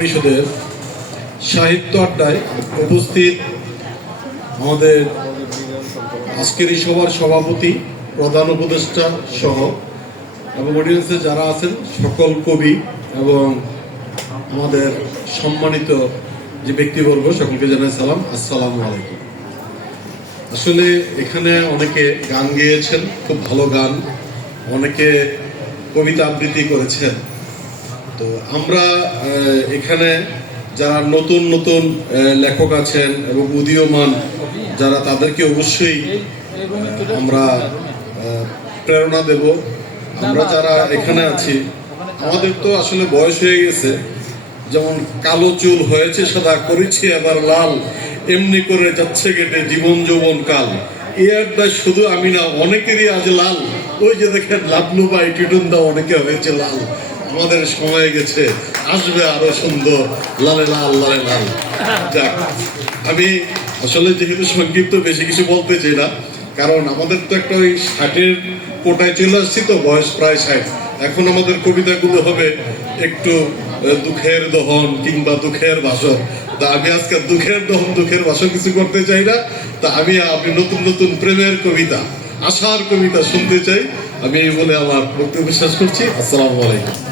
পরিষদের সাহিত্য আড্ডায় উপস্থিত আমাদের আজকের সভার সভাপতি, প্রধান উপদেষ্টা সহ এবং অডিয়েন্সে যারা আছেন, সকল কবি এবং আমাদের সম্মানিত যে ব্যক্তিবর্গ, সকলকে জানাই সালাম। আসসালাম আলাইকুম। আসলে এখানে অনেকে গান গেয়েছেন, খুব ভালো গান। অনেকে কবিতা আবৃত্তি করেছেন। তো আমরা এখানে যারা নতুন নতুন লেখক আছেন এবং উদীয়মান, যারা তাদেরকে অবশ্যই আমরা প্রেরণা দেব। আমরা যারা এখানে আছি, আমাদের তো আসলে বয়স হয়ে গেছে। যেমন কালো চুল হয়েছে সাদা, করেছি আবার লাল, এমনি করে যাচ্ছে কেটে জীবন যৌবন কাল। এই একটা শুধু আমি না, অনেকেরই আজ লাল। ওই যে দেখেন, লাবলু বা টিটুন দা, অনেকে হয়েছে লাল। আমাদের সময় গেছে। আসবে আরও সুন্দর। লালে লাল লালে লাল। যাক, আমি আসলে যেহেতু সংক্ষিপ্ত বেশি কিছু বলতে চাই না, কারণ আমাদের তো একটা ওই ষাটের কোটায় চলে আসছি তো, বয়স প্রায় ষাট। এখন আমাদের কবিতাগুলো হবে একটু দুঃখের দহন কিংবা দুঃখের ভাষণ তা আমি আজকে দুঃখের দহন, দুঃখের ভাষণ কিছু করতে চাই না। তা আমি আপনি নতুন নতুন প্রেমের কবিতা, আশার কবিতা শুনতে চাই। আমি এই বলে আমার বক্তব্য শেষ করছি। আসসালামু আলাইকুম।